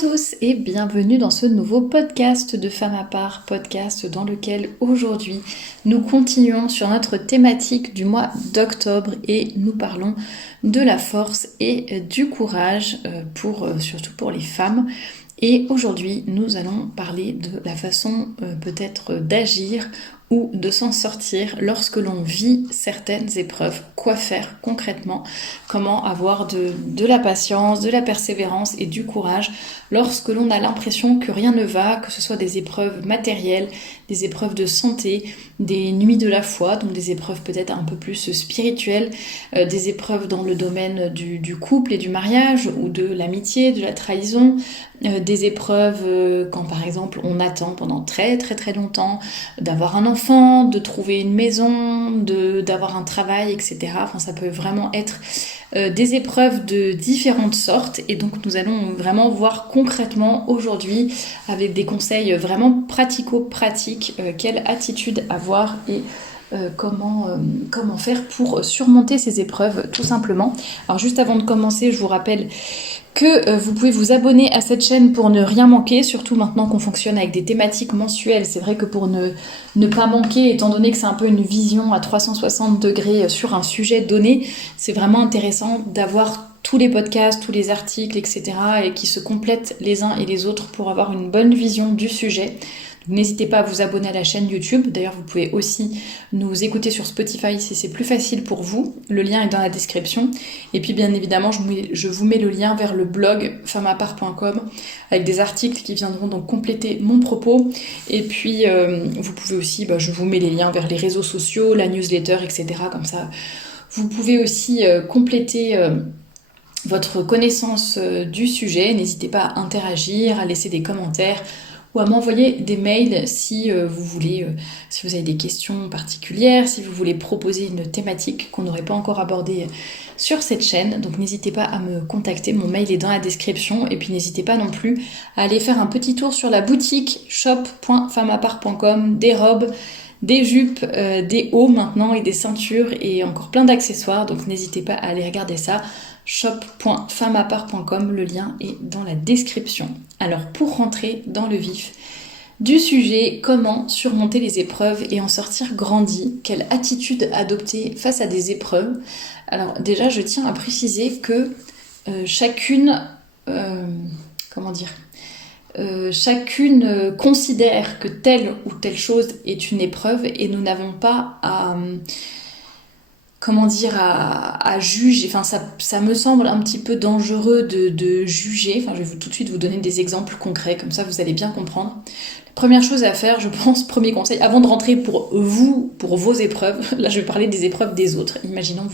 tous et bienvenue dans ce nouveau podcast de Femme à part, podcast dans lequel aujourd'hui nous continuons sur notre thématique du mois d'octobre et nous parlons de la force et du courage surtout pour les femmes. Et aujourd'hui nous allons parler de la façon peut-être d'agir ou de s'en sortir lorsque l'on vit certaines épreuves. Quoi faire concrètement? Comment avoir de la patience, de la persévérance et du courage lorsque l'on a l'impression que rien ne va, que ce soit des épreuves matérielles, des épreuves de santé, des nuits de la foi, donc des épreuves peut-être un peu plus spirituelles, des épreuves dans le domaine du couple et du mariage ou de l'amitié, de la trahison, des épreuves quand par exemple on attend pendant très longtemps d'avoir un enfant, de trouver une maison, d'avoir un travail, etc. Enfin, ça peut vraiment être des épreuves de différentes sortes et donc nous allons vraiment voir concrètement aujourd'hui avec des conseils vraiment pratico-pratiques quelle attitude avoir et comment faire pour surmonter ces épreuves tout simplement. Alors juste avant de commencer, je vous rappelle que vous pouvez vous abonner à cette chaîne pour ne rien manquer, surtout maintenant qu'on fonctionne avec des thématiques mensuelles. C'est vrai que pour ne pas manquer, étant donné que c'est un peu une vision à 360 degrés sur un sujet donné, c'est vraiment intéressant d'avoir tous les podcasts, tous les articles, etc. et qui se complètent les uns et les autres pour avoir une bonne vision du sujet. N'hésitez pas à vous abonner à la chaîne YouTube. D'ailleurs, vous pouvez aussi nous écouter sur Spotify si c'est plus facile pour vous. Le lien est dans la description. Et puis, bien évidemment, je vous mets le lien vers le blog femmeapart.com avec des articles qui viendront donc compléter mon propos. Et puis, vous pouvez aussi, je vous mets les liens vers les réseaux sociaux, la newsletter, etc. Comme ça, vous pouvez aussi compléter votre connaissance du sujet. N'hésitez pas à interagir, à laisser des commentaires ou à m'envoyer des mails si vous voulez, si vous avez des questions particulières, si vous voulez proposer une thématique qu'on n'aurait pas encore abordée sur cette chaîne. Donc n'hésitez pas à me contacter, mon mail est dans la description. Et puis n'hésitez pas non plus à aller faire un petit tour sur la boutique shop.femmeapart.com, des robes, des jupes, des hauts maintenant et des ceintures et encore plein d'accessoires. Donc n'hésitez pas à aller regarder ça. shop.femmeapart.com, le lien est dans la description. Alors pour rentrer dans le vif du sujet, comment surmonter les épreuves et en sortir grandi? Quelle attitude adopter face à des épreuves? Alors déjà je tiens à préciser que chacune considère que telle ou telle chose est une épreuve et nous n'avons pas à juger. Enfin, ça me semble un petit peu dangereux de juger. Enfin, je vais tout de suite vous donner des exemples concrets, comme ça vous allez bien comprendre. La première chose à faire, je pense, premier conseil, avant de rentrer pour vos épreuves, là je vais parler des épreuves des autres. Imaginons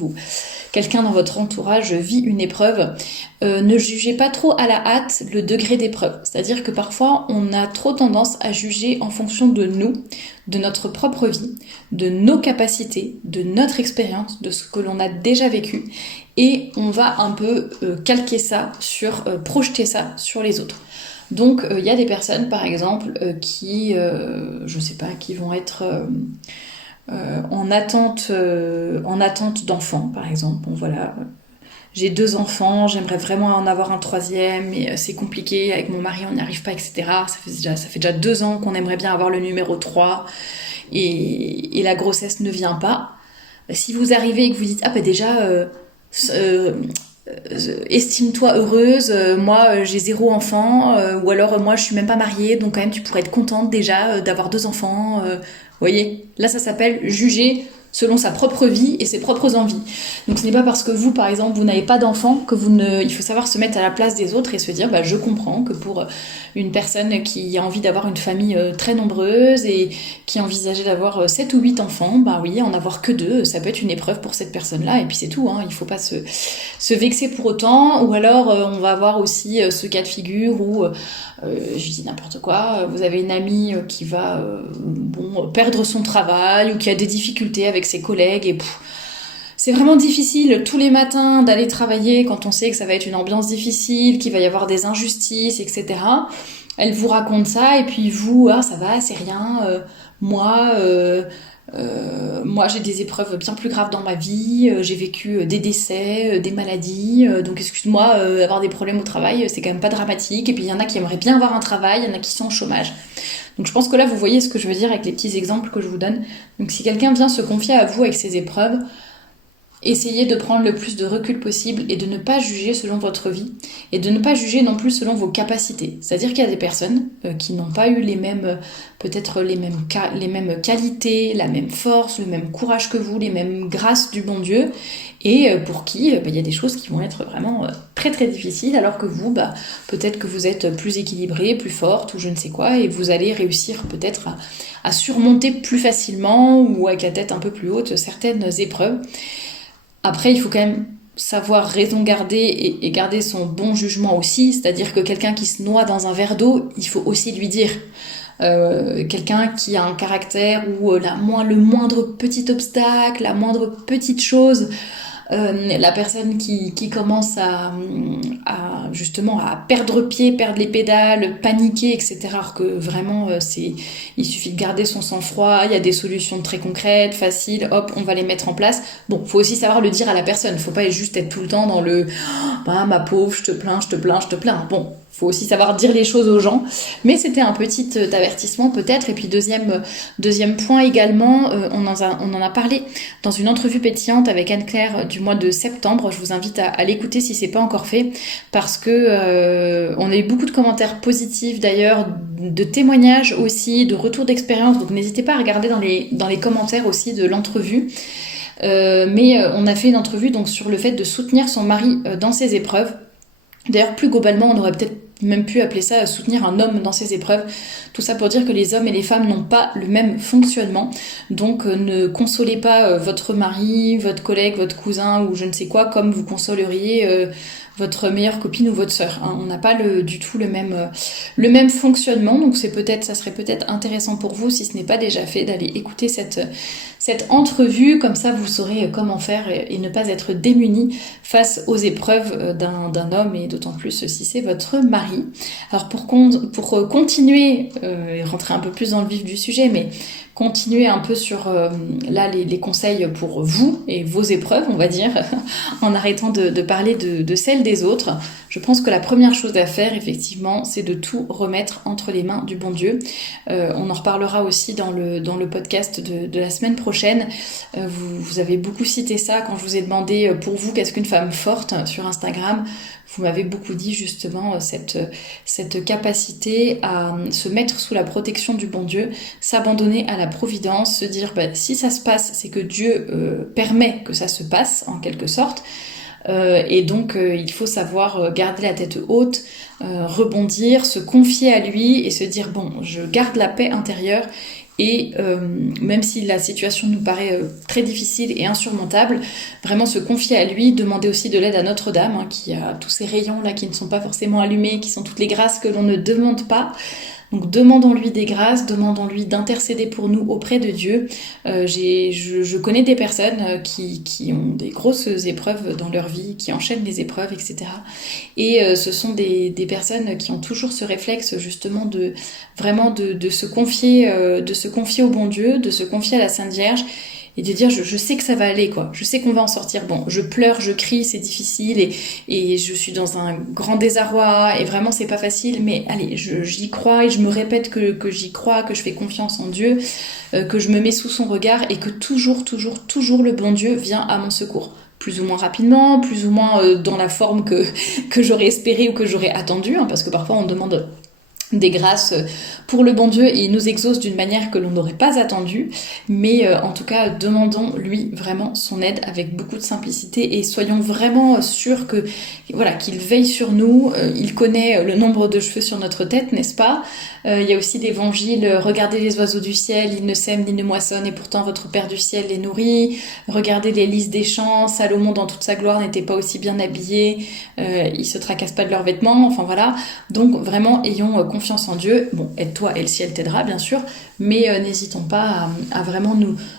quelqu'un dans votre entourage vit une épreuve, ne jugez pas trop à la hâte le degré d'épreuve. C'est-à-dire que parfois on a trop tendance à juger en fonction de nous, de notre propre vie, de nos capacités, de notre expérience, de ce que l'on a déjà vécu, et on va un peu projeter ça sur les autres. Donc il y a des personnes par exemple qui vont être en attente d'enfants par exemple. Bon voilà, j'ai 2 enfants, j'aimerais vraiment en avoir un 3e, mais c'est compliqué, avec mon mari on n'y arrive pas, etc. Ça fait déjà 2 ans qu'on aimerait bien avoir le numéro 3 et la grossesse ne vient pas. Si vous arrivez et que vous dites estime-toi heureuse, moi j'ai 0 enfant, ou alors moi je suis même pas mariée, donc quand même tu pourrais être contente déjà d'avoir 2 enfants, vous voyez, là ça s'appelle juger selon sa propre vie et ses propres envies. Donc ce n'est pas parce que vous, par exemple, vous n'avez pas d'enfant que il faut savoir se mettre à la place des autres et se dire, je comprends que pour une personne qui a envie d'avoir une famille très nombreuse et qui envisageait d'avoir 7 ou 8 enfants, oui, en avoir que 2, ça peut être une épreuve pour cette personne-là, et puis c'est tout, hein, il faut pas se vexer pour autant, ou alors on va avoir aussi ce cas de figure où, je dis n'importe quoi, vous avez une amie qui va perdre son travail ou qui a des difficultés avec ses collègues et c'est vraiment difficile tous les matins d'aller travailler quand on sait que ça va être une ambiance difficile, qu'il va y avoir des injustices, etc. Elle vous raconte ça et puis vous, ça va, c'est rien, moi, Moi j'ai des épreuves bien plus graves dans ma vie, j'ai vécu des décès, des maladies, donc excuse-moi, avoir des problèmes au travail, c'est quand même pas dramatique. Et puis il y en a qui aimeraient bien avoir un travail, il y en a qui sont au chômage. Donc je pense que là vous voyez ce que je veux dire avec les petits exemples que je vous donne. Donc si quelqu'un vient se confier à vous avec ses épreuves, essayez de prendre le plus de recul possible et de ne pas juger selon votre vie et de ne pas juger non plus selon vos capacités. C'est-à-dire qu'il y a des personnes qui n'ont pas eu peut-être les mêmes qualités, la même force, le même courage que vous, les mêmes grâces du bon Dieu, et pour qui il y a des choses qui vont être vraiment très très difficiles, alors que vous, peut-être que vous êtes plus équilibrée, plus forte ou je ne sais quoi, et vous allez réussir peut-être à surmonter plus facilement ou avec la tête un peu plus haute certaines épreuves. Après, il faut quand même savoir raison garder et garder son bon jugement aussi, c'est-à-dire que quelqu'un qui se noie dans un verre d'eau, il faut aussi lui dire. Quelqu'un qui a un caractère où le moindre petit obstacle, la moindre petite chose, la personne qui commence justement à perdre pied, perdre les pédales, paniquer, etc. Alors que vraiment, il suffit de garder son sang-froid, il y a des solutions très concrètes, faciles, hop, on va les mettre en place. Bon, faut aussi savoir le dire à la personne, faut pas juste être tout le temps dans le « Ah, ma pauvre, je te plains, je te plains, je te plains ». Bon, faut aussi savoir dire les choses aux gens. Mais c'était un petit avertissement peut-être. Et puis deuxième point également, on en a parlé dans une entrevue pétillante avec Anne-Claire du mois de septembre. Je vous invite à l'écouter si c'est pas encore fait, parce que on a eu beaucoup de commentaires positifs d'ailleurs, de témoignages aussi, de retours d'expérience. Donc n'hésitez pas à regarder dans les commentaires aussi de l'entrevue. Mais on a fait une entrevue donc sur le fait de soutenir son mari dans ses épreuves. D'ailleurs, plus globalement, on aurait peut-être même pu appeler ça soutenir un homme dans ses épreuves. Tout ça pour dire que les hommes et les femmes n'ont pas le même fonctionnement. Donc ne consolez pas votre mari, votre collègue, votre cousin ou je ne sais quoi comme vous consoleriez votre meilleure copine ou votre sœur. Hein. On n'a pas du tout le même fonctionnement. Donc ça serait peut-être intéressant pour vous, si ce n'est pas déjà fait, d'aller écouter cette entrevue. Comme ça, vous saurez comment faire et ne pas être démuni face aux épreuves d'un homme, et d'autant plus si c'est votre mari. Alors pour continuer et rentrer un peu plus dans le vif du sujet, mais continuer un peu sur les conseils pour vous et vos épreuves, on va dire, en arrêtant de parler de celles des autres. Je pense que la première chose à faire, effectivement, c'est de tout remettre entre les mains du bon Dieu. On en reparlera aussi dans le podcast de la semaine prochaine. Vous avez beaucoup cité ça quand je vous ai demandé pour vous qu'est-ce qu'une femme forte sur Instagram. Vous m'avez beaucoup dit justement cette capacité à se mettre sous la protection du bon Dieu, s'abandonner à la providence, se dire si ça se passe, c'est que Dieu permet que ça se passe en quelque sorte. Et donc il faut savoir garder la tête haute, rebondir, se confier à lui et se dire bon, je garde la paix intérieure. Et même si la situation nous paraît très difficile et insurmontable, vraiment se confier à lui, demander aussi de l'aide à Notre-Dame, qui a tous ces rayons là qui ne sont pas forcément allumés, qui sont toutes les grâces que l'on ne demande pas. Donc demandons-lui des grâces, demandons-lui d'intercéder pour nous auprès de Dieu. Je connais des personnes qui ont des grosses épreuves dans leur vie, qui enchaînent les épreuves, etc. Et ce sont des personnes qui ont toujours ce réflexe justement de se confier au bon Dieu, de se confier à la Sainte Vierge, et de dire je sais que ça va aller, quoi. Je sais qu'on va en sortir. Bon, je pleure, je crie, c'est difficile et je suis dans un grand désarroi et vraiment c'est pas facile, mais allez, j'y crois et je me répète que j'y crois, que je fais confiance en Dieu, que je me mets sous son regard et que toujours le bon Dieu vient à mon secours. Plus ou moins rapidement, plus ou moins dans la forme que j'aurais espéré ou que j'aurais attendu, parce que parfois on demande des grâces pour le bon Dieu et il nous exauce d'une manière que l'on n'aurait pas attendue, mais en tout cas demandons lui vraiment son aide avec beaucoup de simplicité et soyons vraiment sûrs que voilà, qu'il veille sur nous. Il connaît le nombre de cheveux sur notre tête, n'est-ce pas? Il y a aussi l'évangile, regardez les oiseaux du ciel, ils ne sèment ni ne moissonnent et pourtant votre Père du ciel les nourrit. Regardez les lys des champs, Salomon dans toute sa gloire n'était pas aussi bien habillé, ils se tracassent pas de leurs vêtements, enfin voilà. Donc vraiment ayons confiance en Dieu. Bon, aide-toi et le ciel t'aidera bien sûr, mais n'hésitons pas à vraiment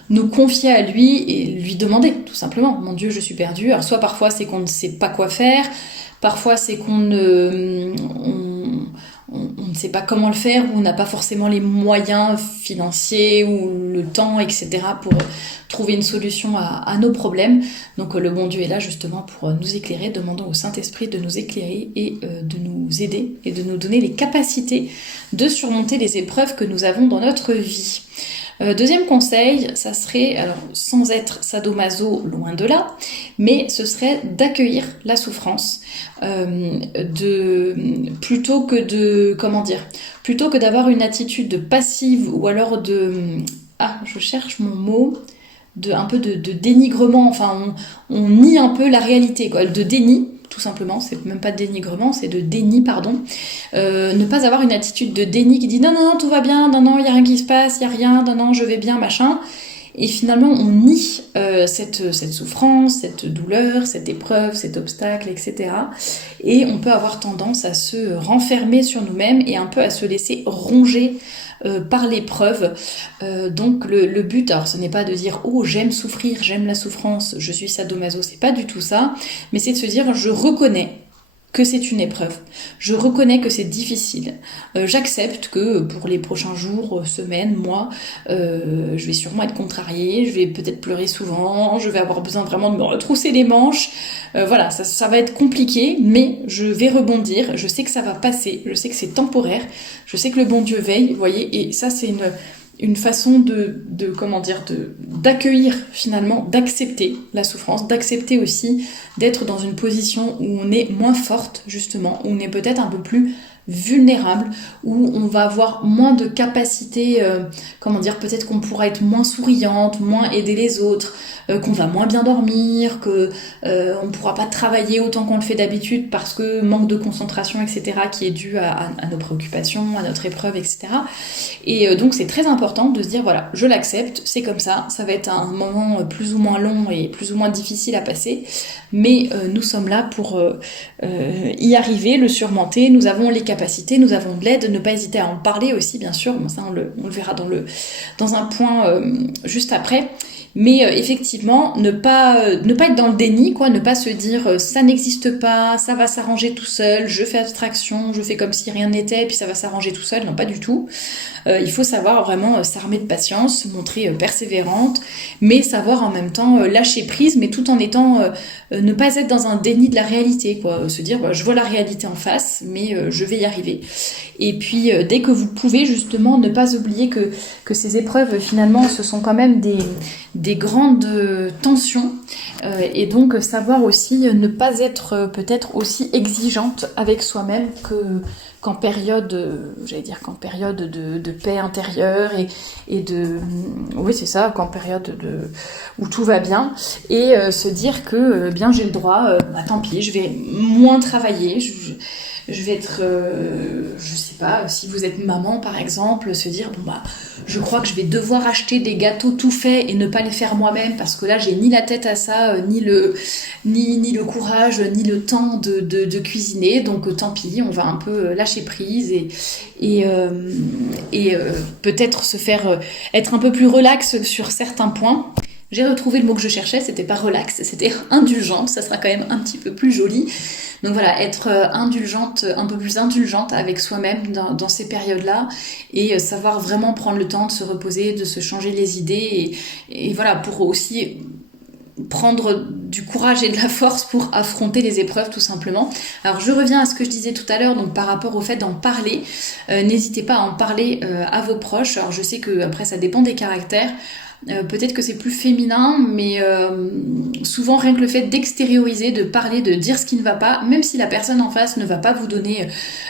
nous confier à lui et lui demander tout simplement, mon Dieu je suis perdu. Alors soit parfois c'est qu'on ne sait pas quoi faire, parfois c'est qu'on ne sait pas comment le faire, ou on n'a pas forcément les moyens financiers ou le temps, etc. pour trouver une solution à nos problèmes. Donc le bon Dieu est là justement pour nous éclairer. Demandons au Saint-Esprit de nous éclairer et de nous aider et de nous donner les capacités de surmonter les épreuves que nous avons dans notre vie. Deuxième conseil, ça serait, alors sans être sadomaso, loin de là, mais ce serait d'accueillir la souffrance, plutôt que d'avoir une attitude passive ou alors je cherche mon mot, un peu de dénigrement, enfin on nie un peu la réalité, quoi, de déni. Tout simplement, c'est même pas de dénigrement, c'est de déni, pardon. Ne pas avoir une attitude de déni qui dit non, tout va bien, non, il n'y a rien qui se passe, il n'y a rien, non, je vais bien, machin. Et finalement, on nie cette souffrance, cette douleur, cette épreuve, cet obstacle, etc. Et on peut avoir tendance à se renfermer sur nous-mêmes et un peu à se laisser ronger par l'épreuve. Donc le but, alors ce n'est pas de dire oh j'aime souffrir, j'aime la souffrance, je suis sadomaso, c'est pas du tout ça, mais c'est de se dire je reconnais que c'est une épreuve, je reconnais que c'est difficile, j'accepte que pour les prochains jours, semaines, mois, je vais sûrement être contrariée, je vais peut-être pleurer souvent, je vais avoir besoin vraiment de me retrousser les manches, voilà, ça va être compliqué, mais je vais rebondir, je sais que ça va passer, je sais que c'est temporaire, je sais que le bon Dieu veille, vous voyez, et ça c'est une façon d'accueillir finalement, d'accepter la souffrance, d'accepter aussi d'être dans une position où on est moins forte justement, où on est peut-être un peu plus vulnérable, où on va avoir moins de capacité, peut-être qu'on pourra être moins souriante, moins aider les autres, qu'on va moins bien dormir, que on pourra pas travailler autant qu'on le fait d'habitude parce que manque de concentration, etc., qui est dû à nos préoccupations, à notre épreuve, etc. Et donc c'est très important de se dire voilà, je l'accepte, c'est comme ça va être un moment plus ou moins long et plus ou moins difficile à passer, mais nous sommes là pour y arriver, le surmonter, nous avons les capacités, nous avons de l'aide, ne pas hésiter à en parler aussi bien sûr, bon, ça on le verra dans un point juste après. Mais effectivement, ne pas être dans le déni, quoi, ne pas se dire ça n'existe pas, ça va s'arranger tout seul, je fais abstraction, je fais comme si rien n'était, puis ça va s'arranger tout seul, non pas du tout. Il faut savoir vraiment s'armer de patience, se montrer persévérante, mais savoir en même temps lâcher prise, mais tout en étant ne pas être dans un déni de la réalité, quoi, se dire je vois la réalité en face, mais je vais y arriver. Et puis dès que vous pouvez justement ne pas oublier que ces épreuves finalement ce sont quand même des grandes tensions, et donc savoir aussi ne pas être peut-être aussi exigeante avec soi-même qu'en période de paix intérieure et oui c'est ça, qu'en période où tout va bien, et se dire que bien j'ai le droit, tant pis, je vais moins travailler, je vais être, je sais pas, si vous êtes maman par exemple, se dire je crois que je vais devoir acheter des gâteaux tout faits et ne pas les faire moi-même parce que là j'ai ni la tête à ça, ni le courage, ni le temps de cuisiner, donc tant pis, on va un peu lâcher prise et peut-être se faire être un peu plus relax sur certains points. J'ai retrouvé le mot que je cherchais, c'était pas relax, c'était indulgente, ça sera quand même un petit peu plus joli. Donc voilà, être indulgente, un peu plus indulgente avec soi-même dans ces périodes-là, et savoir vraiment prendre le temps de se reposer, de se changer les idées, et voilà, pour aussi prendre du courage et de la force pour affronter les épreuves tout simplement. Alors je reviens à ce que je disais tout à l'heure, donc par rapport au fait d'en parler, n'hésitez pas à en parler à vos proches. Alors je sais que après ça dépend des caractères, peut-être que c'est plus féminin, mais souvent rien que le fait d'extérioriser, de parler, de dire ce qui ne va pas, même si la personne en face ne va pas vous donner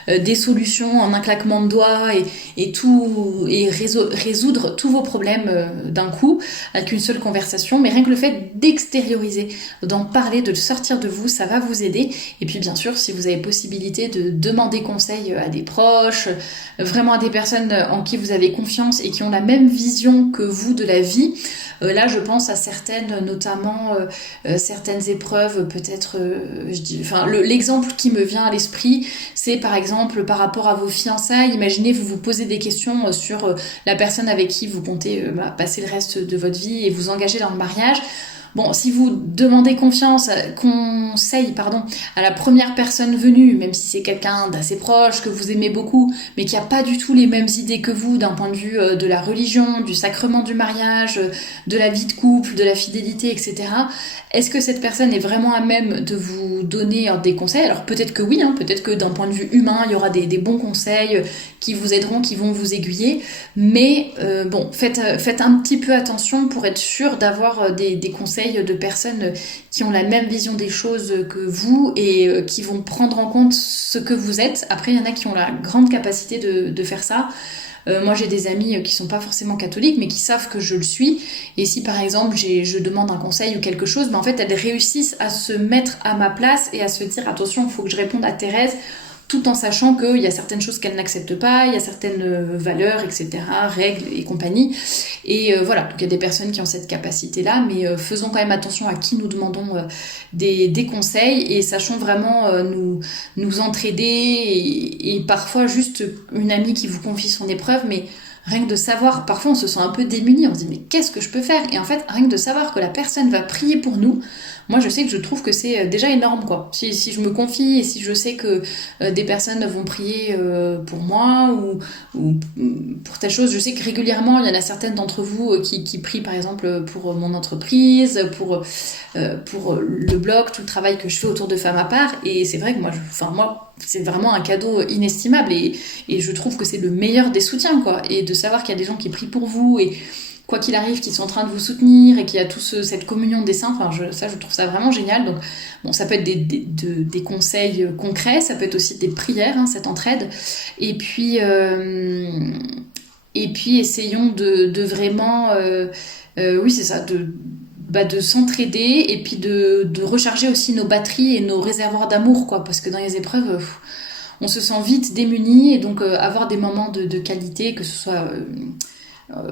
des solutions en un claquement de doigts et résoudre tous vos problèmes d'un coup avec une seule conversation, mais rien que le fait d'extérioriser, d'en parler, de le sortir de vous, ça va vous aider. Et puis bien sûr, si vous avez possibilité de demander conseil à des proches, vraiment à des personnes en qui vous avez confiance et qui ont la même vision que vous de la vie, là je pense à certaines, notamment certaines épreuves, peut-être l'exemple qui me vient à l'esprit, c'est par exemple par rapport à vos fiançailles. Imaginez, vous vous posez des questions sur la personne avec qui vous comptez passer le reste de votre vie et vous engager dans le mariage. Bon, si vous demandez conseil, à la première personne venue, même si c'est quelqu'un d'assez proche, que vous aimez beaucoup, mais qui a pas du tout les mêmes idées que vous d'un point de vue de la religion, du sacrement du mariage, de la vie de couple, de la fidélité, etc. Est-ce que cette personne est vraiment à même de vous donner des conseils? Alors peut-être que oui, peut-être que d'un point de vue humain, il y aura des bons conseils qui vous aideront, qui vont vous aiguiller, mais faites un petit peu attention pour être sûr d'avoir des conseils de personnes qui ont la même vision des choses que vous et qui vont prendre en compte ce que vous êtes. Après, il y en a qui ont la grande capacité de faire ça. Moi, j'ai des amis qui sont pas forcément catholiques, mais qui savent que je le suis. Et si, par exemple, je demande un conseil ou quelque chose, en fait, elles réussissent à se mettre à ma place et à se dire, attention, il faut que je réponde à Thérèse, tout en sachant qu'il y a certaines choses qu'elle n'accepte pas, il y a certaines valeurs, etc., règles et compagnie. Et voilà, donc il y a des personnes qui ont cette capacité-là, mais faisons quand même attention à qui nous demandons des conseils et sachons vraiment nous entraider et parfois juste une amie qui vous confie son épreuve, mais rien que de savoir, parfois on se sent un peu démuni, on se dit mais qu'est-ce que je peux faire? Et en fait, rien que de savoir que la personne va prier pour nous, moi je sais que je trouve que c'est déjà énorme quoi. Si je me confie et si je sais que des personnes vont prier pour moi ou pour telle chose, je sais que régulièrement il y en a certaines d'entre vous qui prient par exemple pour mon entreprise, pour le blog, tout le travail que je fais autour de Femme à part, et c'est vrai que moi c'est vraiment un cadeau inestimable et je trouve que c'est le meilleur des soutiens quoi, et de savoir qu'il y a des gens qui prient pour vous et quoi qu'il arrive, qui sont en train de vous soutenir et qu'il y a cette communion des saints, je trouve ça vraiment génial. Donc bon, ça peut être des conseils concrets, ça peut être aussi des prières, cette entraide, et puis essayons de vraiment oui c'est ça, de s'entraider et puis de recharger aussi nos batteries et nos réservoirs d'amour quoi, parce que dans les épreuves on se sent vite démuni, et donc avoir des moments de qualité, que ce soit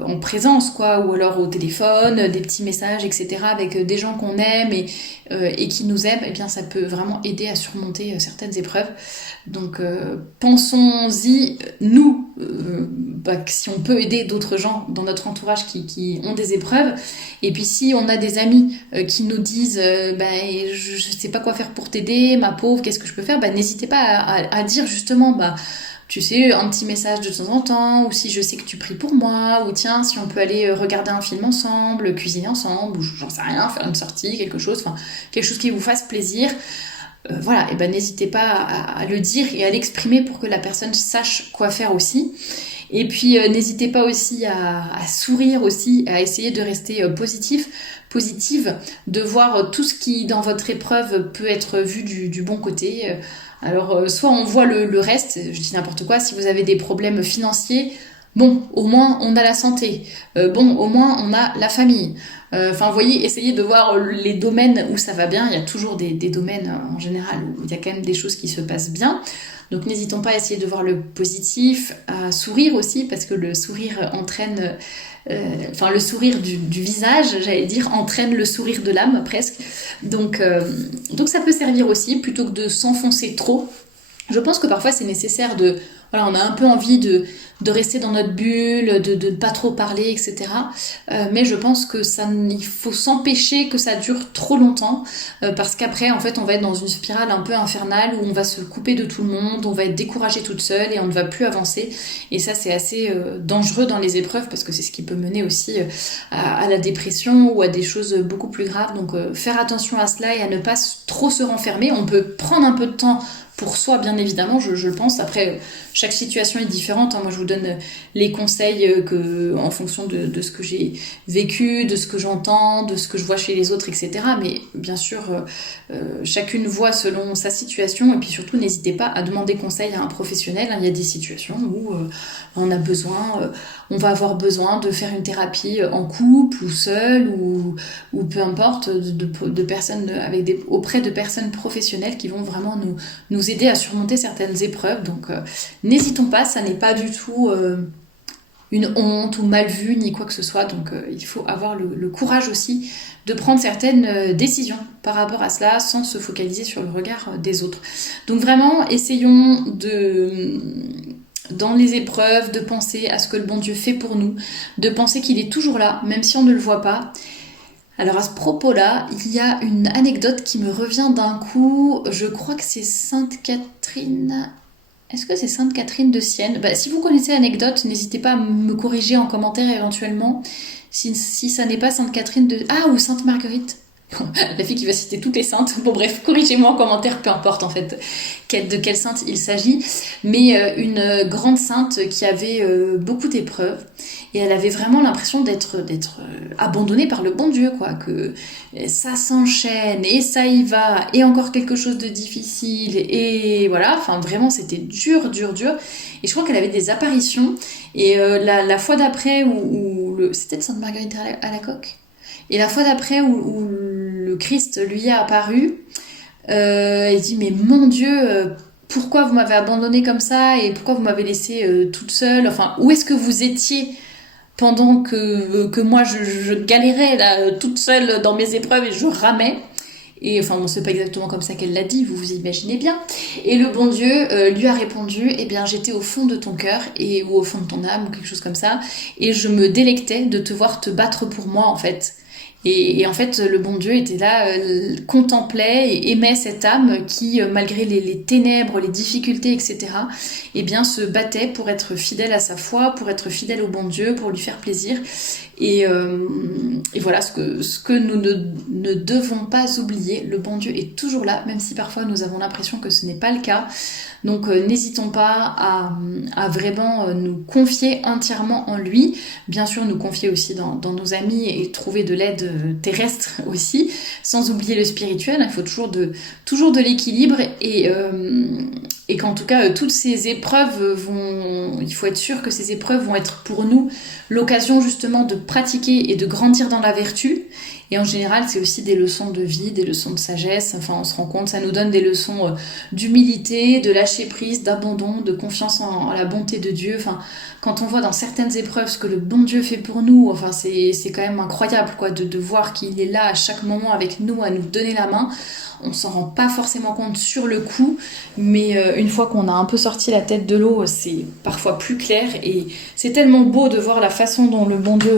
en présence quoi, ou alors au téléphone, des petits messages, etc., avec des gens qu'on aime et qui nous aiment, et bien ça peut vraiment aider à surmonter certaines épreuves. Donc pensons-y, nous, si on peut aider d'autres gens dans notre entourage qui ont des épreuves, et puis si on a des amis qui nous disent je sais pas quoi faire pour t'aider, ma pauvre, qu'est-ce que je peux faire, n'hésitez pas à dire justement tu sais, un petit message de temps en temps, ou si je sais que tu pries pour moi, ou tiens, si on peut aller regarder un film ensemble, cuisiner ensemble, ou j'en sais rien, faire une sortie, quelque chose qui vous fasse plaisir. Voilà, et n'hésitez pas à le dire et à l'exprimer pour que la personne sache quoi faire aussi. Et puis n'hésitez pas aussi à sourire aussi, à essayer de rester positive, de voir tout ce qui dans votre épreuve peut être vu du bon côté. Alors soit on voit le reste, je dis n'importe quoi, si vous avez des problèmes financiers, bon, au moins on a la santé, bon, au moins on a la famille. Vous voyez, essayez de voir les domaines où ça va bien. Il y a toujours des domaines en général où il y a quand même des choses qui se passent bien. Donc n'hésitons pas à essayer de voir le positif, à sourire aussi, parce que le sourire entraîne... le sourire du visage, j'allais dire, entraîne le sourire de l'âme presque. Donc ça peut servir aussi, plutôt que de s'enfoncer trop. Je pense que parfois c'est nécessaire on a un peu envie de rester dans notre bulle, de ne pas trop parler, etc. Mais je pense que il faut s'empêcher que ça dure trop longtemps, parce qu'après, en fait, on va être dans une spirale un peu infernale où on va se couper de tout le monde, on va être découragé toute seule et on ne va plus avancer. Et ça, c'est assez dangereux dans les épreuves, parce que c'est ce qui peut mener aussi à la dépression ou à des choses beaucoup plus graves. Donc, faire attention à cela et à ne pas trop se renfermer. On peut prendre un peu de temps pour soi, bien évidemment, je le pense. Après, chaque situation est différente. Moi, je vous donne les conseils en fonction de ce que j'ai vécu, de ce que j'entends, de ce que je vois chez les autres, etc. Mais bien sûr, chacune voit selon sa situation. Et puis surtout, n'hésitez pas à demander conseil à un professionnel. Il y a des situations où on va avoir besoin de faire une thérapie en couple ou seul ou peu importe, de personnes auprès de personnes professionnelles qui vont vraiment nous aider à surmonter certaines épreuves. Donc n'hésitons pas, ça n'est pas du tout une honte ou mal vu ni quoi que ce soit. Donc il faut avoir le courage aussi de prendre certaines décisions par rapport à cela sans se focaliser sur le regard des autres. Donc vraiment, essayons dans les épreuves, de penser à ce que le bon Dieu fait pour nous, de penser qu'il est toujours là, même si on ne le voit pas. Alors à ce propos-là, il y a une anecdote qui me revient d'un coup. Je crois que c'est Sainte Catherine. Est-ce que c'est Sainte Catherine de Sienne? Si vous connaissez l'anecdote, n'hésitez pas à me corriger en commentaire éventuellement. Si ça n'est pas Sainte Catherine de... Ah, ou Sainte Marguerite. La fille qui va citer toutes les saintes. Bon bref, corrigez-moi en commentaire, peu importe en fait de quelle sainte il s'agit. Mais une grande sainte qui avait beaucoup d'épreuves. Et elle avait vraiment l'impression d'être abandonnée par le bon Dieu, quoi. Que ça s'enchaîne, et ça y va, et encore quelque chose de difficile. Et voilà, enfin vraiment c'était dur. Et je crois qu'elle avait des apparitions. Et la fois d'après, c'était de Sainte Marguerite à la Coque. Et la fois d'après où le Christ lui est apparu, il dit mais mon Dieu, pourquoi vous m'avez abandonnée comme ça et pourquoi vous m'avez laissée toute seule? Enfin, où est-ce que vous étiez pendant que moi je galérais là toute seule dans mes épreuves et je ramais? Et enfin bon, c'est pas exactement comme ça qu'elle l'a dit, vous vous imaginez bien. Et le bon Dieu lui a répondu, eh bien j'étais au fond de ton cœur ou au fond de ton âme ou quelque chose comme ça, et je me délectais de te voir te battre pour moi en fait. Et en fait, le bon Dieu était là, contemplait et aimait cette âme qui, malgré les ténèbres, les difficultés, etc., eh bien, se battait pour être fidèle à sa foi, pour être fidèle au bon Dieu, pour lui faire plaisir. Et voilà ce que nous ne devons pas oublier. Le bon Dieu est toujours là, même si parfois nous avons l'impression que ce n'est pas le cas. Donc n'hésitons pas à vraiment nous confier entièrement en lui. Bien sûr, nous confier aussi dans nos amis et trouver de l'aide terrestre aussi, sans oublier le spirituel. Il faut toujours de l'équilibre et qu'en tout cas, toutes ces épreuves il faut être sûr que ces épreuves vont être pour nous l'occasion justement de pratiquer et de grandir dans la vertu. Et en général, c'est aussi des leçons de vie, des leçons de sagesse. Enfin, on se rend compte, ça nous donne des leçons d'humilité, de lâcher prise, d'abandon, de confiance en la bonté de Dieu. Enfin, quand on voit dans certaines épreuves ce que le bon Dieu fait pour nous, enfin, c'est quand même incroyable, quoi, de voir qu'il est là à chaque moment avec nous, à nous donner la main. On s'en rend pas forcément compte sur le coup, mais une fois qu'on a un peu sorti la tête de l'eau, c'est parfois plus clair et c'est tellement beau de voir la façon dont le bon Dieu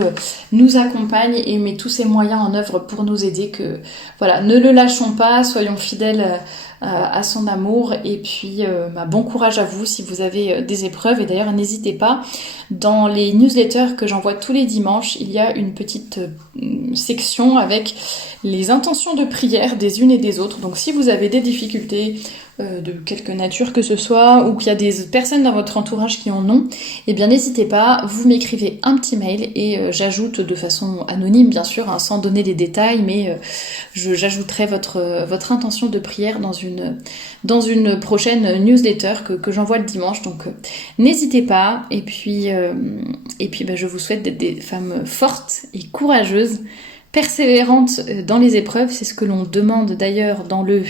nous accompagne et met tous ses moyens en œuvre pour nous aider que voilà, ne le lâchons pas, soyons fidèles à son amour et puis bon courage à vous si vous avez des épreuves et d'ailleurs n'hésitez pas, dans les newsletters que j'envoie tous les dimanches, il y a une petite section avec les intentions de prière des unes et des autres. Donc si vous avez des difficultés de quelque nature que ce soit, ou qu'il y a des personnes dans votre entourage qui en ont, eh bien n'hésitez pas, vous m'écrivez un petit mail et j'ajoute de façon anonyme bien sûr, hein, sans donner les détails, mais j'ajouterai votre intention de prière dans une prochaine newsletter que j'envoie le dimanche. Donc n'hésitez pas, et puis je vous souhaite d'être des femmes fortes et courageuses, persévérantes dans les épreuves. C'est ce que l'on demande d'ailleurs dans le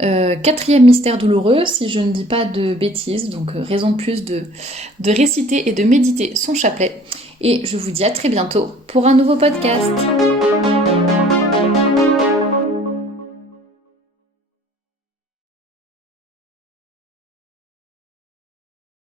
4e mystère douloureux, si je ne dis pas de bêtises, donc raison de plus de réciter et de méditer son chapelet. Et je vous dis à très bientôt pour un nouveau podcast.